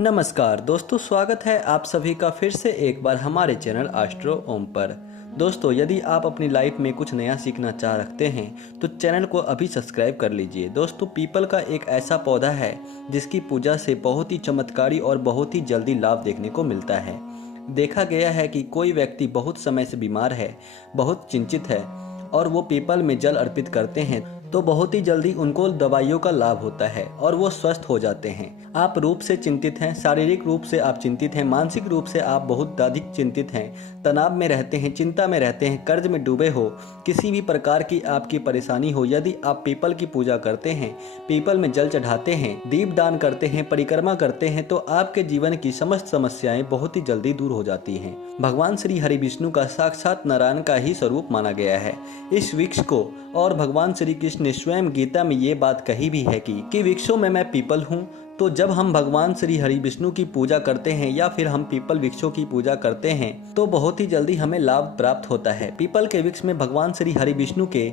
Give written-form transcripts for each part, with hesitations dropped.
नमस्कार दोस्तों, स्वागत है आप सभी का फिर से एक बार हमारे चैनल एस्ट्रो ओम पर। दोस्तों, यदि आप अपनी लाइफ में कुछ नया सीखना चाह रखते हैं तो चैनल को अभी सब्सक्राइब कर लीजिए। दोस्तों, पीपल का एक ऐसा पौधा है जिसकी पूजा से बहुत ही चमत्कारी और बहुत ही जल्दी लाभ देखने को मिलता है। देखा गया है कि कोई व्यक्ति बहुत समय से बीमार है, बहुत चिंतित है और वो पीपल में जल अर्पित करते हैं तो बहुत ही जल्दी उनको दवाइयों का लाभ होता है और वो स्वस्थ हो जाते हैं। आप रूप से चिंतित हैं, शारीरिक रूप से आप चिंतित हैं, मानसिक रूप से आप बहुत अधिक चिंतित हैं, तनाव में रहते हैं, चिंता में रहते हैं, कर्ज में डूबे हो, किसी भी प्रकार की आपकी परेशानी हो, यदि आप पीपल की पूजा करते हैं, पीपल में जल चढ़ाते हैं, दीप दान करते हैं, परिक्रमा करते हैं तो आपके जीवन की समस्त समस्याएं बहुत ही जल्दी दूर हो जाती हैं। भगवान श्री हरि विष्णु का साक्षात नारायण का ही स्वरूप माना गया है इस वृक्ष को, और भगवान श्री कृष्ण ने स्वयं गीता में ये बात कही भी है कि वृक्षों में मैं पीपल हूँ। तो जब हम भगवान श्री हरि विष्णु की पूजा करते हैं या फिर हम पीपल वृक्षों की पूजा करते हैं तो बहुत ही जल्दी हमें लाभ प्राप्त होता है। पीपल के वृक्ष में भगवान श्री हरि विष्णु के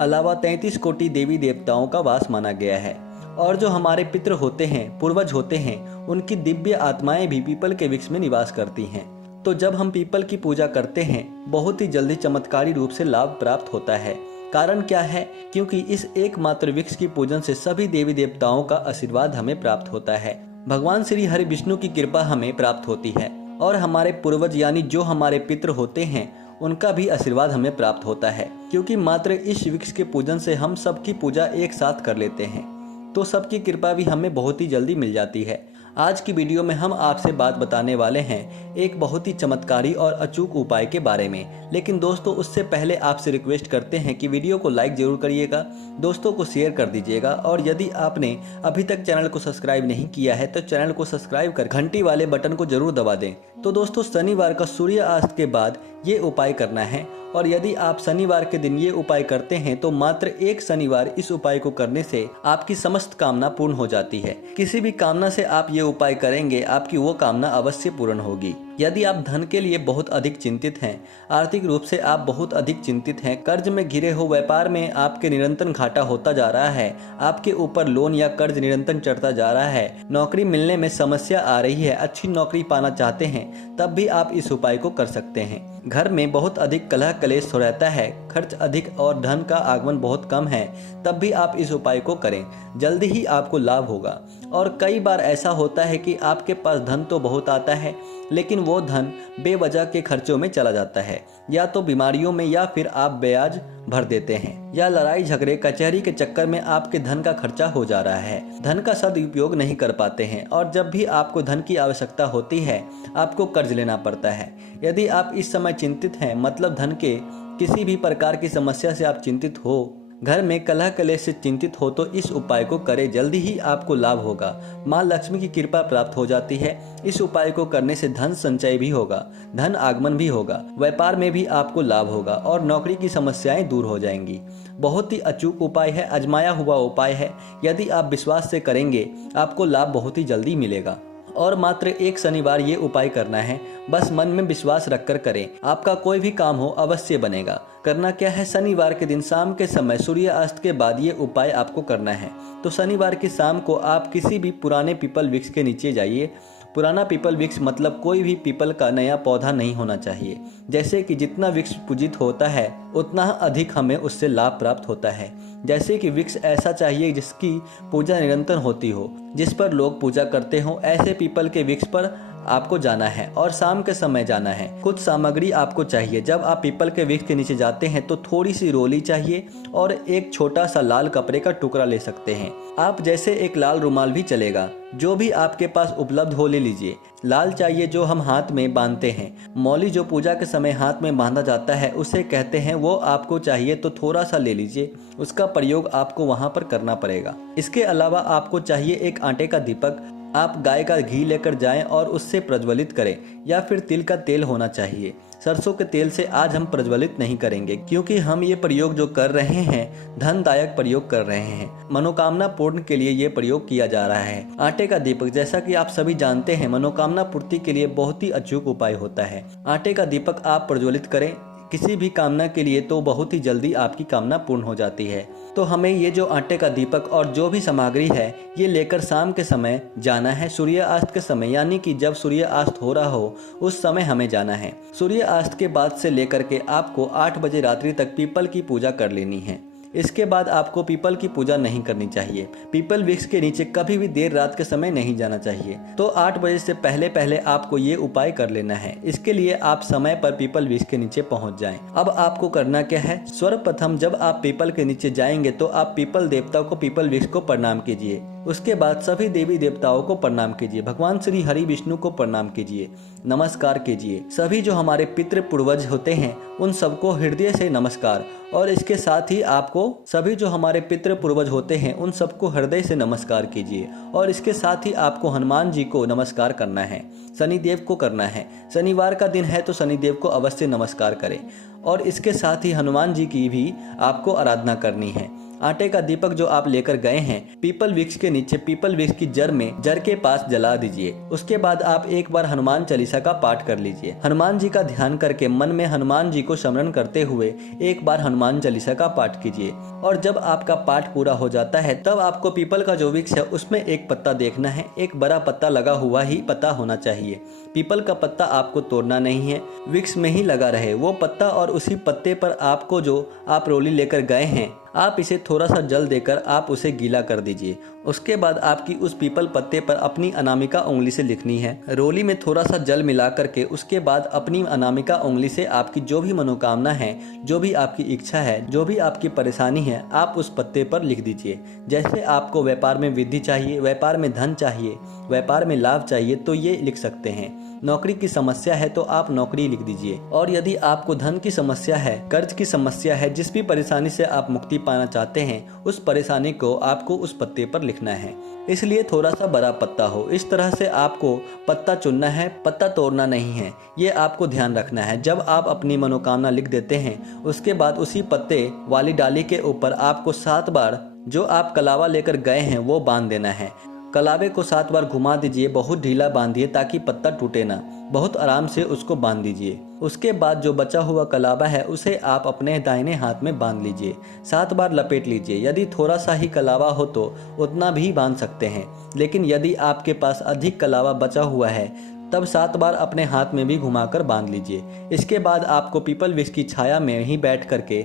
अलावा 33 कोटि देवी देवताओं का वास माना गया है और जो हमारे पितृ होते हैं, पूर्वज होते हैं, उनकी दिव्य आत्माएं भी पीपल के वृक्ष में निवास करती हैं। तो जब हम पीपल की पूजा करते हैं बहुत ही जल्दी चमत्कारी रूप से लाभ प्राप्त होता है। कारण क्या है? क्योंकि इस एकमात्र वृक्ष की पूजन से सभी देवी देवताओं का आशीर्वाद हमें प्राप्त होता है। भगवान श्री हरि विष्णु की कृपा हमें प्राप्त होती है और हमारे पूर्वज यानी जो हमारे पितृ होते हैं उनका भी आशीर्वाद हमें प्राप्त होता है, क्योंकि मात्र इस वृक्ष के पूजन से हम सबकी पूजा एक साथ कर लेते हैं तो सबकी कृपा भी हमें बहुत ही जल्दी मिल जाती है। आज की वीडियो में हम आपसे बात बताने वाले हैं एक बहुत ही चमत्कारी और अचूक उपाय के बारे में। लेकिन दोस्तों, उससे पहले आपसे रिक्वेस्ट करते हैं कि वीडियो को लाइक जरूर करिएगा, दोस्तों को शेयर कर दीजिएगा और यदि आपने अभी तक चैनल को सब्सक्राइब नहीं किया है तो चैनल को सब्सक्राइब कर घंटी वाले बटन को जरूर दबा दें। तो दोस्तों, शनिवार का सूर्यास्त के बाद ये उपाय करना है और यदि आप शनिवार के दिन ये उपाय करते हैं तो मात्र एक शनिवार इस उपाय को करने से आपकी समस्त कामना पूर्ण हो जाती है। किसी भी कामना से आप ये उपाय करेंगे आपकी वो कामना अवश्य पूर्ण होगी। यदि आप धन के लिए बहुत अधिक चिंतित हैं, आर्थिक रूप से आप बहुत अधिक चिंतित हैं, कर्ज में घिरे हो, व्यापार में आपके निरंतर घाटा होता जा रहा है, आपके ऊपर लोन या कर्ज निरंतर चढ़ता जा रहा है, नौकरी मिलने में समस्या आ रही है, अच्छी नौकरी पाना चाहते हैं, तब भी आप इस उपाय को कर सकते हैं। घर में बहुत अधिक कलह कलेश रहता है, खर्च अधिक और धन का आगमन बहुत कम है, तब भी आप इस उपाय को करें, जल्दी ही आपको लाभ होगा। और कई बार ऐसा होता है कि आपके पास धन तो बहुत आता है लेकिन वो धन बेवजह के खर्चों में चला जाता है, या तो बीमारियों में, या फिर आप ब्याज भर देते हैं, या लड़ाई झगड़े कचहरी के चक्कर में आपके धन का खर्चा हो जा रहा है, धन का सदुपयोग नहीं कर पाते हैं और जब भी आपको धन की आवश्यकता होती है आपको कर्ज लेना पड़ता है। यदि आप इस समय चिंतित हैं, मतलब धन के किसी भी प्रकार की समस्या से आप चिंतित हो, घर में कलह कलेश से चिंतित हो तो इस उपाय को करें, जल्दी ही आपको लाभ होगा। माँ लक्ष्मी की कृपा प्राप्त हो जाती है। इस उपाय को करने से धन संचय भी होगा, धन आगमन भी होगा, व्यापार में भी आपको लाभ होगा और नौकरी की समस्याएं दूर हो जाएंगी। बहुत ही अचूक उपाय है, आजमाया हुआ उपाय है। यदि आप विश्वास से करेंगे आपको लाभ बहुत ही जल्दी मिलेगा और मात्र एक शनिवार ये उपाय करना है। बस मन में विश्वास रखकर करें, आपका कोई भी काम हो अवश्य बनेगा। करना क्या है? शनिवार के दिन शाम के समय सूर्यास्त के बाद ये उपाय आपको करना है। तो शनिवार की शाम को आप किसी भी पुराने पीपल वृक्ष के नीचे जाइए। पुराना पीपल वृक्ष मतलब कोई भी पीपल का नया पौधा नहीं होना चाहिए। जैसे कि जितना वृक्ष पूजित होता है उतना अधिक हमें उससे लाभ प्राप्त होता है। जैसे कि वृक्ष ऐसा चाहिए जिसकी पूजा निरंतर होती हो, जिस पर लोग पूजा करते हो, ऐसे पीपल के वृक्ष पर आपको जाना है और शाम के समय जाना है। कुछ सामग्री आपको चाहिए। जब आप पीपल के वृक्ष के नीचे जाते हैं तो थोड़ी सी रोली चाहिए और एक छोटा सा लाल कपड़े का टुकड़ा ले सकते हैं आप, जैसे एक लाल रुमाल भी चलेगा, जो भी आपके पास उपलब्ध हो ले लीजिए। लाल चाहिए जो हम हाथ में बांधते हैं, मौली जो पूजा के समय हाथ में बांधा जाता है उसे कहते हैं, वो आपको चाहिए तो थोड़ा सा ले लीजिए, उसका प्रयोग आपको वहां पर करना पड़ेगा। इसके अलावा आपको चाहिए एक आटे का दीपक। आप गाय का घी लेकर जाएं और उससे प्रज्वलित करें, या फिर तिल का तेल होना चाहिए। सरसों के तेल से आज हम प्रज्वलित नहीं करेंगे क्योंकि हम ये प्रयोग जो कर रहे हैं धनदायक प्रयोग कर रहे हैं, मनोकामना पूर्ण के लिए ये प्रयोग किया जा रहा है। आटे का दीपक, जैसा कि आप सभी जानते हैं, मनोकामना पूर्ति के लिए बहुत ही अचूक उपाय होता है। आटे का दीपक आप प्रज्वलित करें, किसी भी कामना के लिए तो बहुत ही जल्दी आपकी कामना पूर्ण हो जाती है। तो हमें ये जो आटे का दीपक और जो भी सामग्री है ये लेकर शाम के समय जाना है, सूर्यास्त के समय, यानी कि जब सूर्यास्त हो रहा हो उस समय हमें जाना है। सूर्यास्त के बाद से लेकर के आपको 8 बजे रात्रि तक पीपल की पूजा कर लेनी है। इसके बाद आपको पीपल की पूजा नहीं करनी चाहिए। पीपल वृक्ष के नीचे कभी भी देर रात के समय नहीं जाना चाहिए। तो 8 बजे से पहले पहले आपको ये उपाय कर लेना है। इसके लिए आप समय पर पीपल वृक्ष के नीचे पहुंच जाएं। अब आपको करना क्या है, सर्वप्रथम जब आप पीपल के नीचे जाएंगे तो आप पीपल देवता को, पीपल वृक्ष को प्रणाम कीजिए। उसके बाद सभी देवी देवताओं को प्रणाम कीजिए, भगवान श्री हरि विष्णु को प्रणाम कीजिए, नमस्कार कीजिए। सभी जो हमारे पितृ पूर्वज होते हैं उन सबको हृदय से नमस्कार। और इसके साथ ही आपको सभी जो हमारे पितृ पूर्वज होते हैं उन सबको हृदय से नमस्कार कीजिए। और इसके साथ ही आपको हनुमान जी को नमस्कार करना है, शनिदेव को करना है। शनिवार का दिन है तो शनिदेव को अवश्य नमस्कार करें। और इसके साथ ही हनुमान जी की भी आपको आराधना करनी है। आटे का दीपक जो आप लेकर गए हैं पीपल वृक्ष के नीचे, पीपल वृक्ष की जड़ के पास जला दीजिए। उसके बाद आप एक बार हनुमान चालीसा का पाठ कर लीजिए। हनुमान जी का ध्यान करके मन में हनुमान जी को स्मरण करते हुए एक बार हनुमान चालीसा का पाठ कीजिए। और जब आपका पाठ पूरा हो जाता है तब आपको पीपल का जो वृक्ष है उसमें एक पत्ता देखना है, एक बड़ा पत्ता लगा हुआ ही पत्ता होना चाहिए। पीपल का पत्ता आपको तोड़ना नहीं है, वृक्ष में ही लगा रहे वो पत्ता। और उसी पत्ते पर आपको जो आप रोली लेकर गए हैं आप इसे थोड़ा सा जल देकर आप उसे गीला कर दीजिए। उसके बाद आपकी उस पीपल पत्ते पर अपनी अनामिका उंगली से लिखनी है। रोली में थोड़ा सा जल मिला करके उसके बाद अपनी अनामिका उंगली से आपकी जो भी मनोकामना है, जो भी आपकी इच्छा है, जो भी आपकी परेशानी है, आप उस पत्ते पर लिख दीजिए। जैसे आपको व्यापार में वृद्धि चाहिए, व्यापार में धन चाहिए, व्यापार में लाभ चाहिए तो ये लिख सकते हैं। नौकरी की समस्या है तो आप नौकरी लिख दीजिए। और यदि आपको धन की समस्या है, कर्ज की समस्या है, जिस भी परेशानी से आप मुक्ति पाना चाहते हैं उस परेशानी को आपको उस पत्ते पर लिखना है। इसलिए थोड़ा सा बड़ा पत्ता हो। इस तरह से आपको पत्ता चुनना है, पत्ता तोड़ना नहीं है, ये आपको ध्यान रखना है। जब आप अपनी मनोकामना लिख देते हैं उसके बाद उसी पत्ते वाली डाली के ऊपर आपको 7 बार जो आप कलावा लेकर गए हैं वो बांध देना है। कलावे को 7 बार घुमा दीजिए, बहुत ढीला बांधिए ताकि पत्ता टूटे ना, बहुत आराम से उसको बांध दीजिए। उसके बाद जो बचा हुआ कलावा है उसे आप अपने दाहिने हाथ में बांध लीजिए, 7 बार लपेट लीजिए। यदि थोड़ा सा ही कलावा हो तो उतना भी बांध सकते हैं, लेकिन यदि आपके पास अधिक कलावा बचा हुआ है तब 7 बार अपने हाथ में भी घुमाकर बांध लीजिए। इसके बाद आपको पीपल वृक्ष की छाया में ही बैठ करके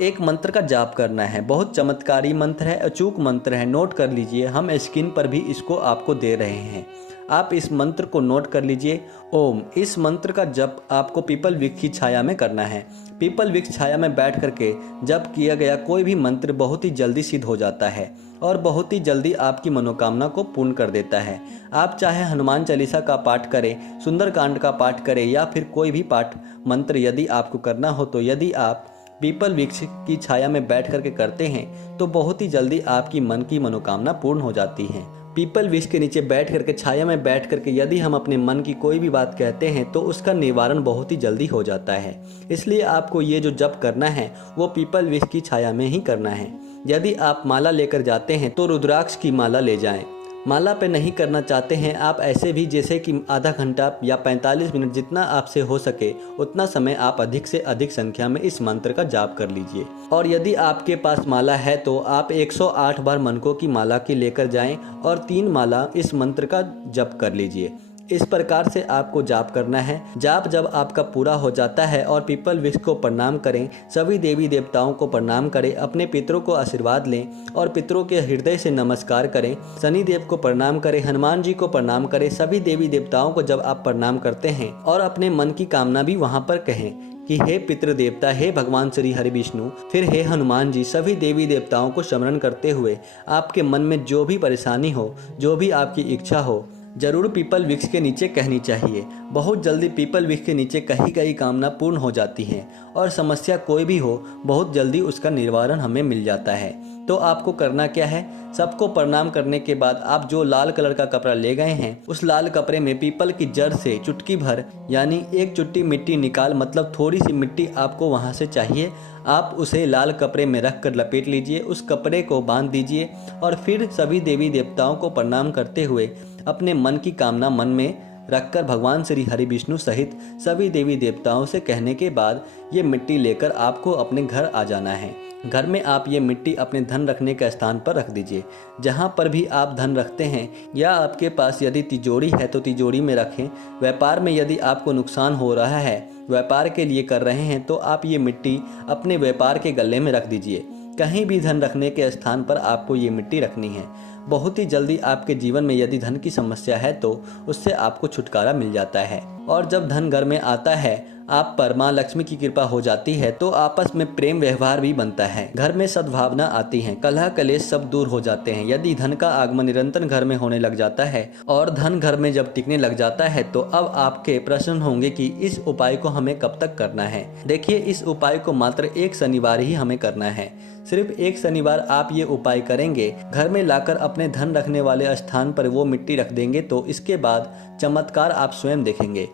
एक मंत्र का जाप करना है। बहुत चमत्कारी मंत्र है, अचूक मंत्र है, नोट कर लीजिए। हम स्क्रीन पर भी इसको आपको दे रहे हैं, आप इस मंत्र को नोट कर लीजिए। ओम। इस मंत्र का जप आपको पीपल वृक्ष की छाया में करना है। पीपल वृक्ष छाया में बैठ करके जप किया गया कोई भी मंत्र बहुत ही जल्दी सिद्ध हो जाता है और बहुत ही जल्दी आपकी मनोकामना को पूर्ण कर देता है। आप चाहे हनुमान चालीसा का पाठ करें, सुंदरकांड का पाठ करें या फिर कोई भी पाठ मंत्र यदि आपको करना हो तो यदि आप पीपल वृक्ष की छाया में बैठ करके करते हैं तो बहुत ही जल्दी आपकी मन की मनोकामना पूर्ण हो जाती है। पीपल वृक्ष के नीचे बैठ करके, छाया में बैठ करके यदि हम अपने मन की कोई भी बात कहते हैं तो उसका निवारण बहुत ही जल्दी हो जाता है। इसलिए आपको ये जो जप करना है वो पीपल वृक्ष की छाया में ही करना है। यदि आप माला लेकर जाते हैं तो रुद्राक्ष की माला ले जाएं। माला पे नहीं करना चाहते हैं आप ऐसे भी, जैसे कि आधा घंटा या 45 मिनट, जितना आपसे हो सके उतना समय आप अधिक से अधिक संख्या में इस मंत्र का जाप कर लीजिए। और यदि आपके पास माला है तो आप 108 बार मनकों की माला की लेकर जाएं और 3 माला इस मंत्र का जप कर लीजिए। इस प्रकार से आपको जाप करना है। जाप जब आपका पूरा हो जाता है और पीपल वृक्ष को प्रणाम करें, सभी देवी देवताओं को प्रणाम करें, अपने पितरों को आशीर्वाद लें और पितरों के हृदय से नमस्कार करें, शनिदेव को प्रणाम करें, हनुमान जी को प्रणाम करें। सभी देवी देवताओं को जब आप प्रणाम करते हैं और अपने मन की कामना भी वहाँ पर कहें कि हे पितृ देवता, हे भगवान श्री हरि विष्णु, फिर हे हनुमान जी, सभी देवी देवताओं को स्मरण करते हुए आपके मन में जो भी परेशानी हो, जो भी आपकी इच्छा हो, जरूर पीपल वृक्ष के नीचे कहनी चाहिए। बहुत जल्दी पीपल वृक्ष के नीचे कही गई कामना पूर्ण हो जाती है और समस्या कोई भी हो बहुत जल्दी उसका निवारण हमें मिल जाता है। तो आपको करना क्या है, सबको प्रणाम करने के बाद आप जो लाल कलर का कपड़ा ले गए हैं उस लाल कपड़े में पीपल की जड़ से चुटकी भर यानी 1 चुटकी मिट्टी निकाल, मतलब थोड़ी सी मिट्टी आपको वहां से चाहिए, आप उसे लाल कपड़े में रख कर लपेट लीजिए, उस कपड़े को बांध दीजिए और फिर सभी देवी देवताओं को प्रणाम करते हुए अपने मन की कामना मन में रखकर भगवान श्री हरि विष्णु सहित सभी देवी देवताओं से कहने के बाद ये मिट्टी लेकर आपको अपने घर आ जाना है। घर में आप ये मिट्टी अपने धन रखने के स्थान पर रख दीजिए। जहाँ पर भी आप धन रखते हैं या आपके पास यदि तिजोरी है तो तिजोरी में रखें। व्यापार में यदि आपको नुकसान हो रहा है, व्यापार के लिए कर रहे हैं, तो आप ये मिट्टी अपने व्यापार के गले में रख दीजिए। कहीं भी धन रखने के स्थान पर आपको ये मिट्टी रखनी है। बहुत ही जल्दी आपके जीवन में यदि धन की समस्या है तो उससे आपको छुटकारा मिल जाता है। और जब धन घर में आता है, आप पर माँ लक्ष्मी की कृपा हो जाती है, तो आपस में प्रेम व्यवहार भी बनता है। घर में सद्भावना आती है, कलह कलेश सब दूर हो जाते हैं। यदि धन का आगमन निरंतर घर में होने लग जाता है और धन घर में जब टिकने लग जाता है, तो अब आपके प्रश्न होंगे कि इस उपाय को हमें कब तक करना है। देखिए, इस उपाय को मात्र एक शनिवार ही हमें करना है। सिर्फ एक शनिवार आप ये उपाय करेंगे, घर में लाकर अपने धन रखने वाले स्थान पर वो मिट्टी रख देंगे, तो इसके बाद चमत्कार आप स्वयं देखेंगे।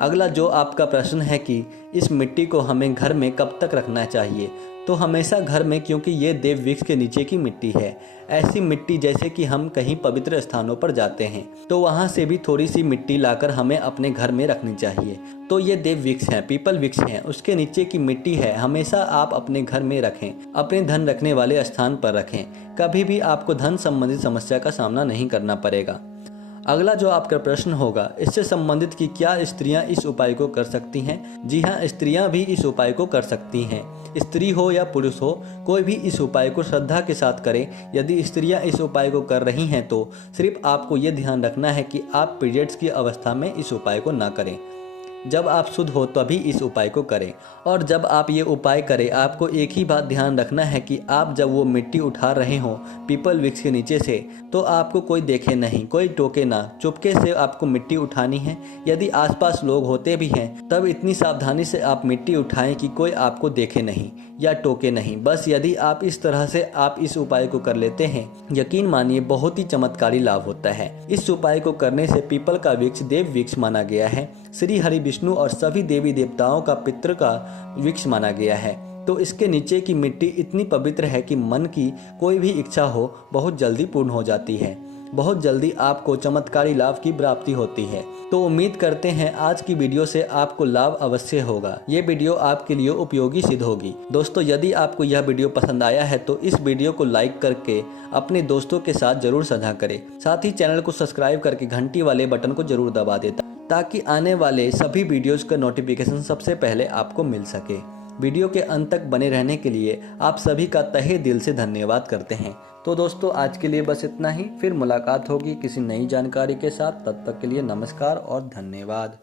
अगला जो आपका प्रश्न है कि इस मिट्टी को हमें घर में कब तक रखना चाहिए, तो हमेशा घर में, क्योंकि ये देव वृक्ष के नीचे की मिट्टी है। ऐसी मिट्टी जैसे कि हम कहीं पवित्र स्थानों पर जाते हैं तो वहाँ से भी थोड़ी सी मिट्टी लाकर हमें अपने घर में रखनी चाहिए। तो ये देव वृक्ष है, पीपल वृक्ष है, उसके नीचे की मिट्टी है, हमेशा आप अपने घर में रखें, अपने धन रखने वाले स्थान पर रखें। कभी भी आपको धन संबंधित समस्या का सामना नहीं करना पड़ेगा। अगला जो आपका प्रश्न होगा इससे संबंधित कि क्या स्त्रियां इस उपाय को कर सकती हैं? जी हाँ, स्त्रियां भी इस उपाय को कर सकती हैं। स्त्री हो या पुरुष हो, कोई भी इस उपाय को श्रद्धा के साथ करें। यदि स्त्रियां इस उपाय को कर रही हैं तो सिर्फ आपको ये ध्यान रखना है कि आप पीरियड्स की अवस्था में इस उपाय को ना करें। जब आप शुद्ध हो तभी इस उपाय को करें। और जब आप ये उपाय करें, आपको एक ही बात ध्यान रखना है कि आप जब वो मिट्टी उठा रहे हो पीपल वृक्ष के नीचे से, तो आपको कोई देखे नहीं, कोई टोके ना, चुपके से आपको मिट्टी उठानी है। यदि आसपास लोग होते भी हैं तब इतनी सावधानी से आप मिट्टी उठाएं कि कोई आपको देखे नहीं या टोके नहीं। बस यदि आप इस तरह से आप इस उपाय को कर लेते हैं, यकीन मानिए बहुत ही चमत्कारी लाभ होता है। इस उपाय को करने से पीपल का वृक्ष देव वृक्ष माना गया है, श्री हरि विष्णु और सभी देवी देवताओं का पितृ का वृक्ष माना गया है। तो इसके नीचे की मिट्टी इतनी पवित्र है कि मन की कोई भी इच्छा हो बहुत जल्दी पूर्ण हो जाती है। बहुत जल्दी आपको चमत्कारी लाभ की प्राप्ति होती है। तो उम्मीद करते हैं आज की वीडियो से आपको लाभ अवश्य होगा। ये वीडियो आपके लिए उपयोगी सिद्ध होगी। दोस्तों, यदि आपको यह वीडियो पसंद आया है तो इस वीडियो को लाइक करके अपने दोस्तों के साथ जरूर साझा करें। साथ ही चैनल को सब्सक्राइब करके घंटी वाले बटन को जरूर दबा दें ताकि आने वाले सभी वीडियोज का नोटिफिकेशन सबसे पहले आपको मिल सके। वीडियो के अंत तक बने रहने के लिए आप सभी का तहे दिल से धन्यवाद करते हैं। तो दोस्तों, आज के लिए बस इतना ही। फिर मुलाकात होगी किसी नई जानकारी के साथ। तब तक के लिए नमस्कार और धन्यवाद।